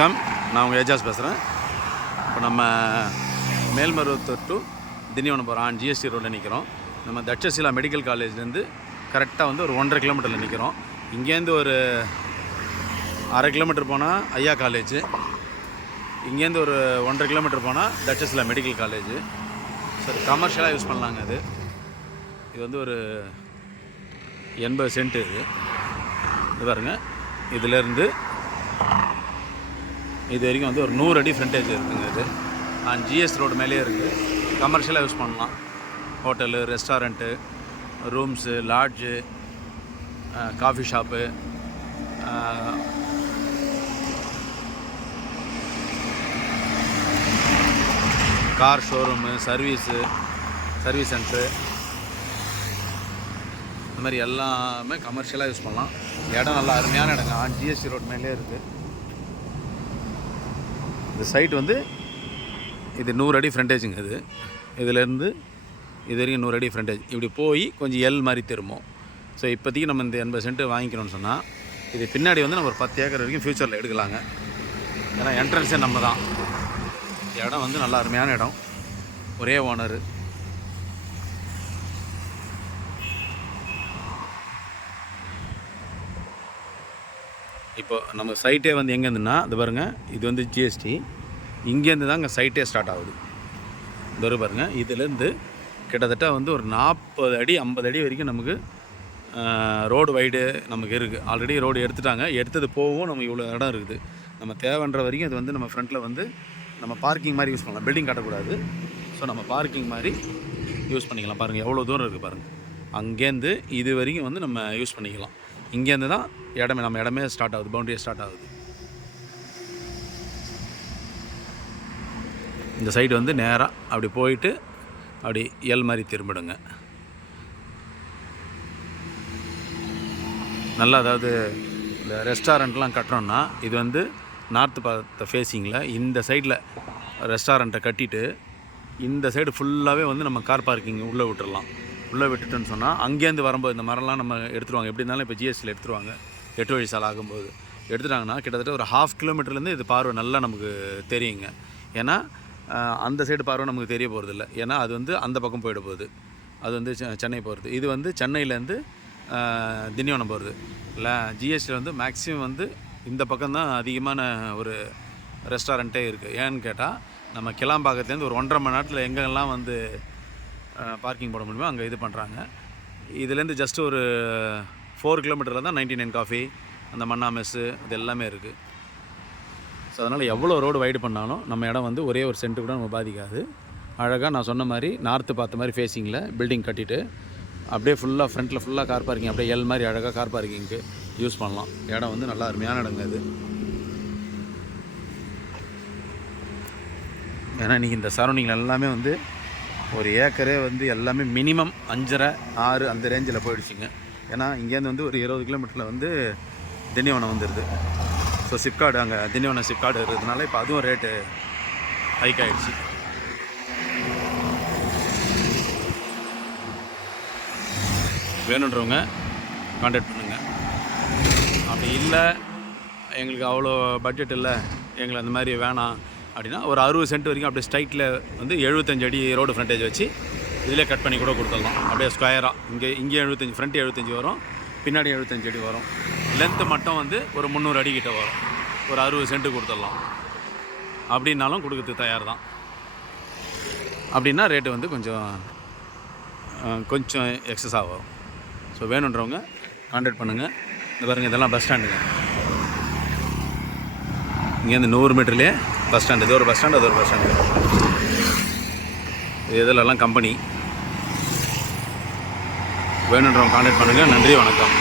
வணக்கம், நான் உங்கள் ஏஜாஸ் பேசுகிறேன். இப்போ நம்ம மேல்மருவத்தூர் டு திண்டிவனம் போகிறோம். ஆன் ஜிஎஸ்டி ரோட்டில் நிற்கிறோம். நம்ம தட்சசீலா மெடிக்கல் காலேஜ்லேருந்து கரெக்டாக வந்து ஒரு 1.5 கிலோமீட்டரில் நிற்கிறோம். இங்கேருந்து ஒரு 1/2 கிலோமீட்டர் போனால் ஐயா காலேஜ், இங்கேருந்து ஒரு 1.5 கிலோமீட்டர் போனால் தட்சசீலா மெடிக்கல் காலேஜ். சரி, கமர்ஷியலாக யூஸ் பண்ணலாங்க. இது வந்து ஒரு 80 சென்ட். இது பாருங்க, இதிலேருந்து இது வரைக்கும் வந்து ஒரு 100 அடி ஃப்ரண்டேஜ் இருக்குதுங்க. இது ஜிஎஸ் ரோடு மேலேயே இருக்குது. கமர்ஷியலாக யூஸ் பண்ணலாம். Hotel, restaurant, rooms, lodge, coffee shop, car showroom, service centre, இந்த மாதிரி எல்லாமே கமர்ஷியலாக யூஸ் பண்ணலாம். இடம் நல்லா அருமையான இடங்க. ஜிஎஸ்டி ரோடு மேலே இருக்குது. இந்த சைட் வந்து இது 100 அடி ஃப்ரண்டேஜுங்க. இதிலேருந்து இது வரைக்கும் 100 அடி ஃப்ரண்டேஜ். இப்படி போய் கொஞ்சம் எல் மாதிரி திரும்பும். ஸோ இப்போதைக்கு நம்ம இந்த 80 சென்ட் வாங்கிக்கணும்னு சொன்னால், இது பின்னாடி வந்து நம்ம ஒரு 10 ஏக்கர் வரைக்கும் ஃப்யூச்சரில் எடுக்கலாங்க. ஏன்னா என்ட்ரன்ஸே நம்ம தான். இடம் வந்து நல்லா அருமையான இடம். ஒரே ஓனரு. இப்போ நம்ம சைட்டே வந்து எங்கேருந்துன்னா, இது பாருங்கள், இது வந்து ஜிஎஸ்டி. இங்கேருந்து தான் இங்கே சைட்டே ஸ்டார்ட் ஆகுது. இது பாருங்கள், இதிலேருந்து கிட்டத்தட்ட வந்து ஒரு 40 அடி 50 அடி வரைக்கும் நமக்கு ரோடு வைடு நமக்கு இருக்குது. ஆல்ரெடி ரோடு எடுத்துட்டாங்க. எடுத்தது போகவும் நமக்கு இவ்வளோ இடம் இருக்குது. நம்ம தேவைன்ற வரைக்கும் இது வந்து நம்ம ஃப்ரண்ட்டில் வந்து நம்ம பார்க்கிங் மாதிரி யூஸ் பண்ணலாம். பில்டிங் கட்டக்கூடாது. ஸோ நம்ம பார்க்கிங் மாதிரி யூஸ் பண்ணிக்கலாம். பாருங்கள் எவ்வளோ தூரம் இருக்குது பாருங்கள். அங்கேருந்து இது வரைக்கும் வந்து நம்ம யூஸ் பண்ணிக்கலாம். இங்கேருந்து தான் நம்ம இடமே ஸ்டார்ட் ஆகுது, பவுண்டரியே ஸ்டார்ட் ஆகுது. இந்த சைடு வந்து நேராக அப்படி போயிட்டு அப்படி எல் மாதிரி திரும்பிடுங்க. நல்லா, அதாவது இந்த ரெஸ்டாரண்ட்லாம் கட்டுறோன்னா, இது வந்து நார்த்து பார்த்த ஃபேஸிங்கில் இந்த சைடில் ரெஸ்டாரண்ட்டை கட்டிட்டு இந்த சைடு ஃபுல்லாகவே வந்து நம்ம கார் பார்க்கிங் உள்ளே விட்டுடலாம். உள்ளே விட்டுட்டோன்னு சொன்னால் அங்கேருந்து வரும்போது இந்த மரம்லாம் நம்ம எடுத்துருவாங்க. எப்படி இருந்தாலும் இப்போ ஜிஎஸ்டியில் எடுத்துருவாங்க. 8 வழி சாலை ஆகும்போது எடுத்துட்டாங்கன்னா கிட்டத்தட்ட ஒரு 1/2 கிலோமீட்டர்லேருந்து இது பார்வை நல்லா நமக்கு தெரியுங்க. ஏன்னா அந்த சைடு பார்வை நமக்கு தெரிய போகிறதில்ல. ஏன்னா அது வந்து அந்த பக்கம் போயிட போகுது. அது வந்து சென்னை போகிறது. இது வந்து சென்னையிலேருந்து திண்டிவனம் போகிறது இல்லை. ஜிஎஸ்டியில் வந்து மேக்ஸிமம் வந்து இந்த பக்கம்தான் அதிகமான ஒரு ரெஸ்டாரண்ட்டே இருக்குது. ஏன்னு கேட்டால், நம்ம கிளாம்பாக்கத்துலேருந்து ஒரு 1.5 மணி நேரத்தில் எங்கெல்லாம் வந்து பார்க்கிங் போட முடியுமோ அங்கே இது பண்ணுறாங்க. இதுலேருந்து ஜஸ்ட் ஒரு 4 கிலோமீட்டரில் தான் 99 காஃபி, அந்த மன்னா மெஸ்ஸு, இது எல்லாமே இருக்குது. ஸோ அதனால் எவ்வளோ ரோடு வைடு பண்ணாலும் நம்ம இடம் வந்து ஒரே ஒரு சென்ட்டு கூட நம்ம பாதிக்காது. அழகாக நான் சொன்ன மாதிரி நார்த்து பார்த்த மாதிரி ஃபேஸிங்கில் பில்டிங் கட்டிட்டு அப்படியே ஃபுல்லாக ஃப்ரண்ட்டில் ஃபுல்லாக கார் பார்க்கிங், அப்படியே எல் மாதிரி அழகாக கார் பார்க்கிங்க்கு யூஸ் பண்ணலாம். இடம் வந்து நல்லா அருமையான இடங்க இது. ஏன்னா இன்றைக்கி இந்த சரௌண்டிங்கில் எல்லாமே வந்து ஒரு ஏக்கரே வந்து எல்லாமே மினிமம் 5.5 6 அந்த ரேஞ்சில் போயிடுச்சுங்க. ஏன்னா இங்கேருந்து வந்து ஒரு 20 கிலோமீட்டரில் வந்து திண்டிவனம் வந்துடுது. ஸோ சிப்கார்டு, அங்கே திண்டிவனம் சிப்கார்டு இருக்கிறதுனால இப்போ அதுவும் ரேட்டு ஹைக் ஆகிடுச்சு. வேணுன்றவங்க கான்டாக்ட் பண்ணுங்கள். அப்படி இல்லை, எங்களுக்கு அவ்வளோ பட்ஜெட் இல்லை, எங்களுக்கு அந்த மாதிரி வேணாம் அப்படின்னா ஒரு 60 சென்ட் வரைக்கும் அப்படியே ஸ்ட்ரைட்டில் வந்து 75 அடி ரோடு ஃப்ரண்டேஜ் வச்சு இதிலே கட் பண்ணி கூட கொடுத்துடலாம். அப்படியே ஸ்கொயராக இங்கே 75, ஃப்ரண்ட் 75 வரும், பின்னாடி 75 அடி வரும். லென்த்து மட்டும் வந்து ஒரு 300 அடி கிட்ட வரும். ஒரு 60 சென்ட்டு கொடுத்துடலாம். அப்படின்னாலும் கொடுக்கறதுக்கு தயார் தான். அப்படின்னா ரேட்டு வந்து கொஞ்சம் எக்ஸஸாக வரும். ஸோ வேணுன்றவங்க கான்டாக்ட் பண்ணுங்கள். இந்த பாருங்கள், இதெல்லாம் பஸ் ஸ்டாண்டுங்க. இங்கேருந்து 100 மீட்டர்லேயே பஸ் ஸ்டாண்டு. இது ஒரு பஸ் ஸ்டாண்டு, அது ஒரு பஸ் ஸ்டாண்டு. இதெல்லாம் கம்பெனி. வேணுன்றவங்க கான்டாக்ட் பண்ணுங்கள். நன்றி, வணக்கம்.